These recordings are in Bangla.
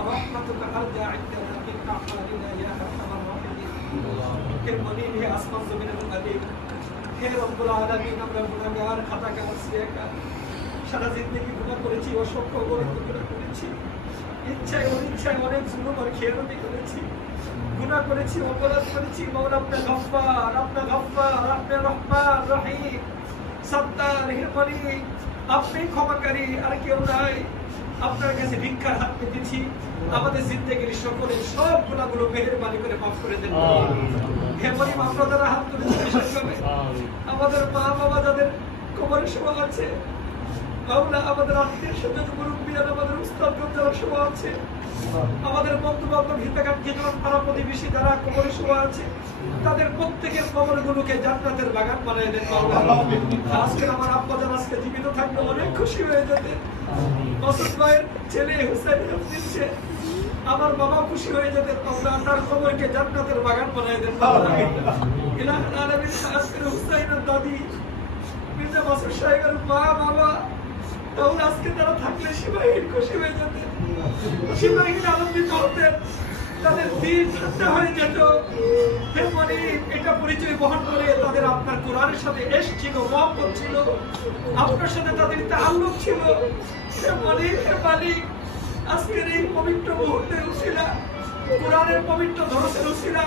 ورحمتك أرجى عندنا من أعمالنا يا أرحم الراحمين হে মনিব হে আসমান জমিনের মালিক হে রব্বুল আলামিন আমরা গুনাহগার খাতাকার সিয়াকার সারা জিন্দেগি গুনাহ করেছি অসংখ্য গুনাহ করেছি ইচ্ছায় অনিচ্ছায় অনেক জুলুম আর খেয়ানতি করেছি গুনাহ করেছি অপরাধ করেছি মাওলা আপনি গফফার আপনি রহমান রহিম সত্তার হে মনিব আপনি ক্ষমাকারী আর কেউ নাই আপনার কাছে ভিক্ষার হাত পেতেছি আমাদের জিন্দেগির সকলের সব গুনাহগুলো মেহেরবানি করে মাফ করে দেন হে মনিব আমরা যারা হাত তুলেছি বিশেষ করে আমাদের মা বাবা যাদের কবরে শোয়া আছে মাওলা আমাদের আত্মীয় স্বজন মুরব্বিয়ান আমাদের উস্তাদগণ যারা শোয়া আছে আমাদের বন্ধু বান্ধব হিতাকাঙ্ক্ষী জন পাড়া প্রতিবেশী যারা কবরে শোয়া আছে তাদের প্রত্যেকের কবরগুলোকে জান্নাতের বাগান বানিয়ে দেন মাওলা আজকে আমার আব্বা যারা আজকে জীবিত থাকলে অনেক খুশি হয়ে যেতেন মাসুদ ভাইয়ের ছেলে হুসাইন হাফিজকে আমার বাবা খুশি হয়ে যেতেন মাওলা তার কবরকে জান্নাতের বাগান বানিয়ে দেন মাওলা ইলাহুল আলামিন আজকে হুসাইনের দাদি মির্জা মাসুদ সাহেবের মা বাবা মাওলা আজকে তারা থাকলে শিবাহীন খুশি হয়ে যেতেন শিবাহীন আনন্দিত হতেন তাদের দিল ঠান্ডা হয়ে যেত হে মনিব এটা পরিচয় বহন করে তাদের আপনার কোরআনের সাথে ইশক ছিল মহব্বত ছিল আপনার সাথে তাদের তাআল্লুক ছিল হে মনিব হে মালিক আজকের এই পবিত্র মুহূর্তের উসিলা কোরআনের পবিত্র দরসের উসিলা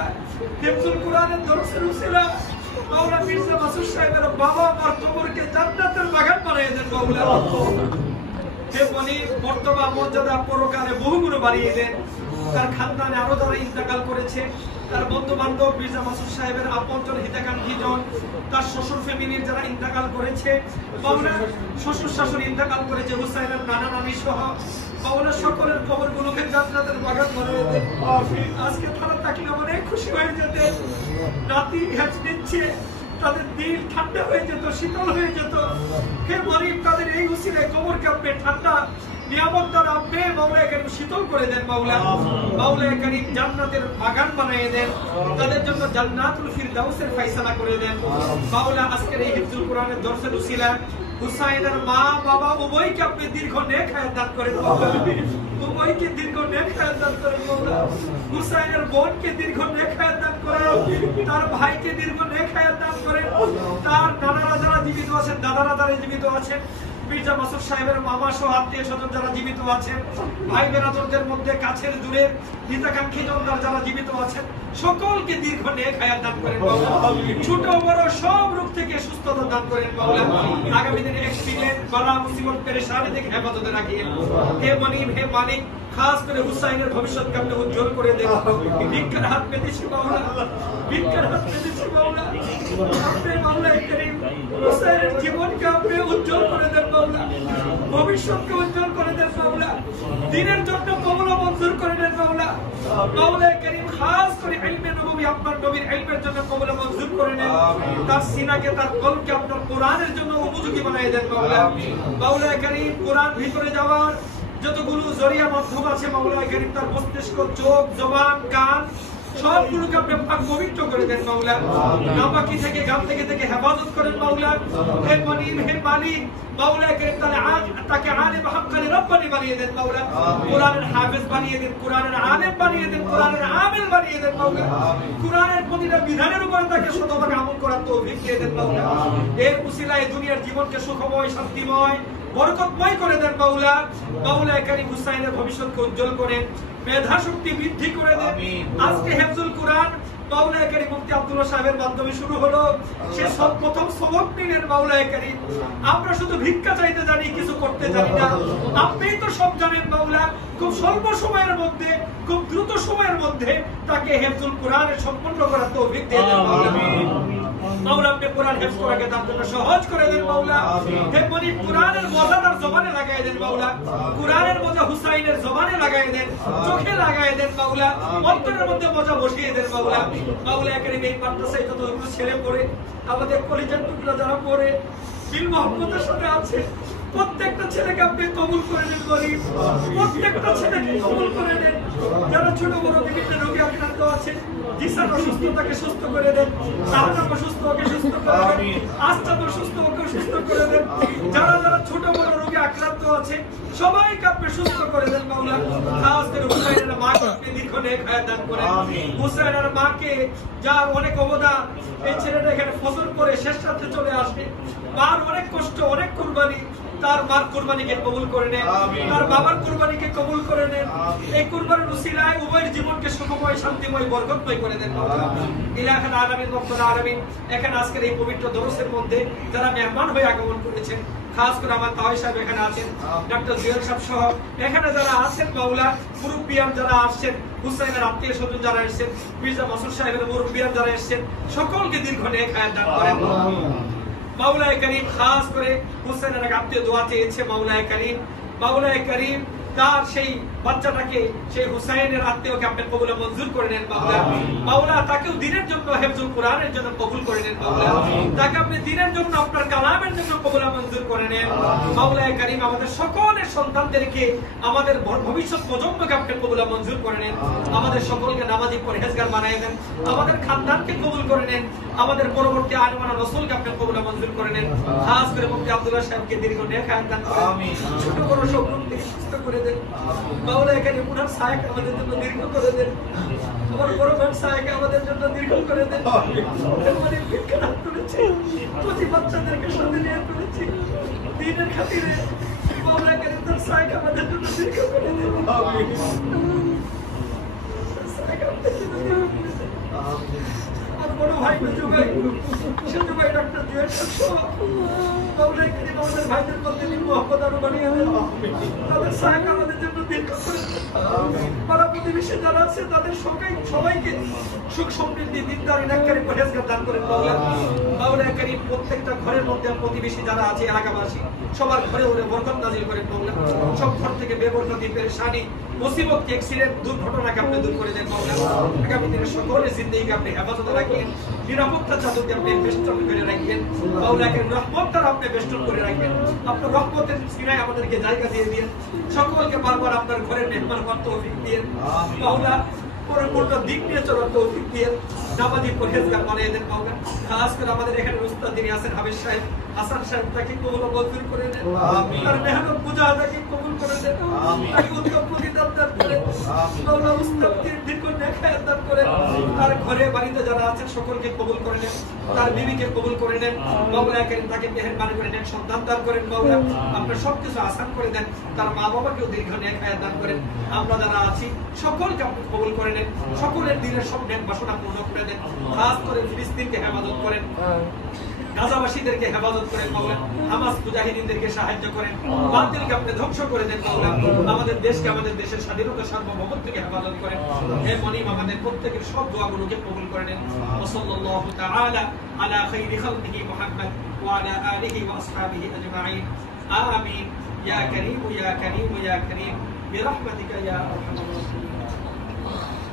হিফজুল কোরআনের দরসের উসিলা মাওলা মির্জা মাসুদ সাহেবের বাবা মার কবরকে জান্নাতের বাগান বানিয়ে দেন মাওলা হে মনিব বর্তমান মর্যাদা পরকালে বহুগুণ বাড়িয়ে দেন তার খানদানে আরো যারা ইন্তেকাল করেছে তার বন্ধু বান্ধব মির্জা মাসুদ সাহেবের আপনজন হিতাকাঙ্ক্ষী জন তার শ্বশুর ফ্যামিলির যারা ইন্তেকাল করেছে মাওলা শ্বশুর শাশুড়ি ইন্তেকাল করেছে হুসাইনের নানা নানি সহ মাওলা সকলের কবরগুলোকে জান্নাতের বাগান বানিয়ে দেন আজকে তারা তাকিয়ে অনেক খুশি হয়ে যেতেন নাতি হ্যাজ নিচ্ছে তাদের দিল ঠান্ডা হয়ে যেত শীতল হয়ে যেত হে মনিব তাদের এই উসিলায় কবরকে আপনি ঠান্ডা নিয়ামত দ্বারা আপনি মাওলা কারীম শীতল করে দেন মাওলা মাওলা কারীম জান্নাতের বাগান বানিয়ে দেন তাদের জন্য জান্নাতুল ফিরদাউসের ফয়সালা করে দেন মাওলা আজকের এই হিফজুল কোরআনের দরসের উসিলা হুসাইনের মা বাবা উভয়কে আপনি দীর্ঘ নেক হায়াত দান করেন মাওলা উভয়কে দীর্ঘ নেক হায়াত দান করেন মাওলা হুসাইনের বোনকে দীর্ঘ নেক হায়াত দান করেন তার ভাইকে দীর্ঘ নেক হায়াত দান করেন তার নানারা যারা জীবিত আছেন দাদারা যারা জীবিত আছেন মির্জা মাসুদ সাহেবের মামা সহ আত্মীয় স্বজন যারা জীবিত আছেন ভাই বেরাদরদের মধ্যে কাছের দূরের হিতাকাঙ্ক্ষী জন যারা জীবিত আছেন সকলকে দীর্ঘ নেক হায়াত দান করেন মাওলা ছোট বড় সব রোগ থেকে সুস্থতা দান করেন মাওলা আগামী দিনে এক্সিডেন্ট বালা মুসিবত পেরেশানি থেকে হেফাজতে রাখিয়েন হে মনিব হে মালিক খাস করে হুসাইনের ভবিষ্যৎকে আপনি উজ্জ্বল করে দেন ভিক্ষার হাত পেতেছি মাওলা ভিক্ষার হাত পেতেছি মাওলা আপনি মাওলা কারীম হুসাইনের জীবনকে আপনি উজ্জ্বল করে দেন মাওলা ভবিষ্যৎকে উজ্জ্বল করে দেন মাওলা দ্বীনের জন্য কবুল মঞ্জুর করে দেন মাওলা মাওলা কারীম খাস করে ইলমে নববী আপনার নবীর ইলমের জন্য কবুল মঞ্জুর করে নেন তার সিনাকে তার কলবকে আপনার কোরআনের জন্য উপযোগী বানিয়ে দেন মাওলা মাওলা কারীম কোরআন ভিতরে যাওয়ার যতগুলো জরিয়া মাধ্যম আছে মাওলা কারীম তার মস্তিষ্ক চোখ জবান কান সবগুলোকে আপনি পাক পবিত্র করে দেন মাওলা নাপাকি থেকে গাম থেকে হেফাজত করেন মাওলা হে মনিব হে মালিক মাওলা কারীম তাকে আলেম হাক্কানি রব্বানি বানিয়ে দেন মাওলা কোরআনের হাফেজ বানিয়ে দেন কোরআনের আলেম বানিয়ে দেন কোরআনের আমিল বানিয়ে দেন মাওলা কোরআনের প্রতিটা বিধানের উপর তাকে শতভাগ আমল করার তৌফিক দিয়ে দেন মাওলা এর উসিলায় দুনিয়ার জীবনকে সুখময় শান্তিময় বরকতময় করে দেন মাওলা মাওলা কারীম হুসাইনের ভবিষ্যৎকে উজ্জ্বল করেন মেধা শক্তি বৃদ্ধি করে দেন আজকে হিফজুল কোরআন মাওলা কারীম মুফতি আব্দুল্লাহ সাহেবের মাধ্যমে শুরু হলো সে সব প্রথম সবক নিলেন মাওলা কারীম আমরা শুধু ভিক্ষা চাইতে জানি কিছু করতে জানি না আপনিই তো সব জানেন মাওলা খুব স্বল্প সময়ের মধ্যে খুব দ্রুত সময়ের মধ্যে তাকে হিফজুল কোরআনের সম্পন্ন করার তৌফিক দিয়ে দেন মাওলা মাওলা আপনি কোরআন হিফজ করাকে তার জন্য সহজ করে দেন মাওলা হে মনিব কোরআনের মজা তার জবানে লাগাই দেন মাওলা কোরআনের মজা হুসাইনের জবানে লাগাই দেন চোখে লাগাই দেন মাওলা অন্তরের মধ্যে মজা বসিয়ে দেন মাওলা মাওলা কারীম এই মাদ্রাসায় যতগুলো ছেলে পড়ে আমাদের কলিজার টুকরা যারা পড়ে দিল মহব্বতের সাথে আছে প্রত্যেকটা ছেলেকে আপনি কবুল করে নেন গরিব প্রত্যেকটা ছেলেকে কবুল করে নেন যারা ছোট বড় বিভিন্ন রোগে আক্রান্ত আছে জিসান অসুস্থতাকে সুস্থ করে দেন শাহাদাত অসুস্থকে সুস্থ করে দেন আস্তাদ অসুস্থকে সুস্থ করে দেন যারা ছোট বড় রোগে আক্রান্ত আছে সবাইকে আপনি সুস্থ করে দেন মাওলা খাস করে আপনি দীর্ঘ নেক হায়াত দান করেন। হুসাইনের মাকে যার অনেক অবদান, এই ছেলেটা এখানে ফজর করে শেষ রাতে চলে আসবে, মার অনেক কষ্ট, অনেক কুরবানি, তার মার কুরবানিকে কবুল করে নেন, তার বাবার কুরবানিকে কবুল করে নেন। এই কুরবানির উসিলায় উভয়ের জীবনকে সুখময়, শান্তিময়, বরকতময় করে দেন মাওলা। ইলাহুল আলামিন রব্বুল আলামিন, এখানে আজকের এই পবিত্র দরসের মধ্যে যারা মেহমান হয়ে আগমন করেছেন, খাস করে আমার তাওয়াই সাহেব এখানে আছেন, ডক্টর জুয়েল সাহেব সহ এখানে যারা আছেন মাওলা, মুরব্বিয়ান যারা আসছেন, হুসাইনের আত্মীয় স্বজন যারা এসেছেন, মির্জা মাসুদ সাহেবের মুরব্বিয়ান যারা এসেছেন, সকলকে দীর্ঘ নেক হায়াত দান করেন মাওলায়ে করিম। খাস করে হুসাইনের এক আত্মীয় দোয়া চেয়েছে মাওলায়ে করিম, মাওলায়ে করিম তার সেই বাচ্চাটাকে, সেই হুসাইনের আত্মীয়কে আপনি কবুল মঞ্জুর করে নেন মাওলা। মাওলা তাকেও দ্বীনের জন্য, হিফজুল কোরআনের জন্য কবুল করে নেন মাওলা। তাকে আপনি দ্বীনের জন্য, আপনার কালামের জন্য কবুল মঞ্জুর করে নেন মাওলায়ে করিম। আমাদের সকলের সন্তানদেরকে, আমাদের ভবিষ্যৎ প্রজন্মকে আপনি কবুল মঞ্জুর করে নেন। আমাদের সকলকে নামাজি পরহেজগার বানায় দেন, আমাদের খানদানকে কবুল করে নেন, আমাদের পরবর্তী আনওয়ানা রাসূলকে আপনি কবুল মঞ্জুর করে নেন। খাস করে মুফতি আব্দুল্লাহ সাহেবকে দীর্ঘ নেক হায়াত দান করেন, আমিন। ছোট বড় সব রূপকে সুস্থ করে দেন মাওলায়ে করিম। উনার সায়াক আমাদের জন্য দীর্ঘ করে দেন, আমার বড় ভাই সায়াকে আমাদের জন্য দীর্ঘ করে দেন। আমাদের বিজ্ঞান করেছি, প্রতি বাচ্চাদেরকে সাথে নিয়ে করেছি দ্বীনের খাতিরে, মাওলায়ে করিম তার সায়াক আমাদের জন্য দীর্ঘ করে দেন, আমিন। সায়াক আমাদের জন্য দীর্ঘ করে দেন, আমিন। আর বড় ভাই মেজো ভাই, ছোট ভাই ডক্টর জুয়েল সাহেব, মাওলায়ে করিম আমাদের ভাইদের মধ্যে মহব্বত আরো বাড়িয়ে দেন, আমিন। তাদের সায়াক আমাদের জন্য দীর্ঘ করে দেন, আমিন। পাড়া প্রতিবেশী যারা আছে তাদের সবাইকে সুখ সমৃদ্ধি, দিনদারি, নেককারি, পরহেজগার দান করেন মাওলা। মাওলায়ে করিম প্রত্যেকটা ঘরের মধ্যে প্রতিবেশী যারা আছে, এলাকাবাসী সবার ঘরে ওরে বরকত নাজিল করেন মাওলা। সব ঘর থেকে বেবরকতি, পেরেশানি, মুসিবত, অ্যাক্সিডেন্ট, দুর্ঘটনাকে আপনি দূর করে দেন মাওলা। আগামী দিনে সকলের জিন্দেগিকে আপনি হেফাজতে রাখেন, নিরাপত্তা চাদরকে আপনি বেষ্টন করে রাখেন মাওলা। রহমত দ্বারা আপনি বেষ্টন করে রাখেন, আপনার রহমতের সিনায় আমাদেরকে জায়গা দিয়ে দিন, সকলকে বারবার আপনার ঘরের মেহমান হওয়ার তৌফিক দিন মাওলা। পরিপূর্ণ দিক নিয়ে চলার তৌফিক দিয়ে নামাজি পরহেজগার বানিয়ে দেন মাওলা। খাস করে আমাদের এখানে উস্তাদ যিনি আছেন হাফেজ সাহেব, হাসান সাহেব, তাকে কবুল মঞ্জুর করে দেন, তার মেহনত মুজাহাদাকে কবুল করে দেন, তাকে উত্তম প্রতিদান দান করেন মাওলা। উস্তাদকে দীর্ঘ নেক হায়াত দান করেন, তার ঘরে বাড়িতে যারা আছেন সকলকে কবুল করে নেন, তার বিবিকে কবুল করে নেন মাওলায়ে করিম। তাকে মেহেরবানি করে নেন, সন্তান দান করেন মাওলা। আপনার সবকিছু আসান করে দেন, তার মা বাবাকেও দীর্ঘ নেক হায়াত দান করেন। আমরা যারা আছি সকলকে আপনি কবুল করে নেন, সকলের দিনের সব নেক বাসনা পূর্ণ করে দেন। খাস করে ফিলিস্তিনকে হেফাজত করেন, গাজাবাসীদেরকে হেফাজত করেন মাওলা। হামাস মুজাহিদিনদেরকে সাহায্য করেন, বাতিলকে আপনি ধ্বংস করে দেন মাওলা। আমাদের দেশকে, আমাদের দেশের স্বাধীনতা, সার্বভৌমত্বকে হেফাজত করেন। হে মনিম, আমাদের প্রত্যেকের সব দোয়াগুলোকে কবুল করে নেন। ওয়াসাল্লাল্লাহু তাআলা আলা খাইরি খালকিহি মুহাম্মদ ওয়া আলা আলিহি ওয়া আসহাবিহি আজমাইন। আমিন ইয়া কারীম ইয়া কারীম ইয়া কারীম বিরহমাতিকা ইয়া আরহামার রাহিমিন।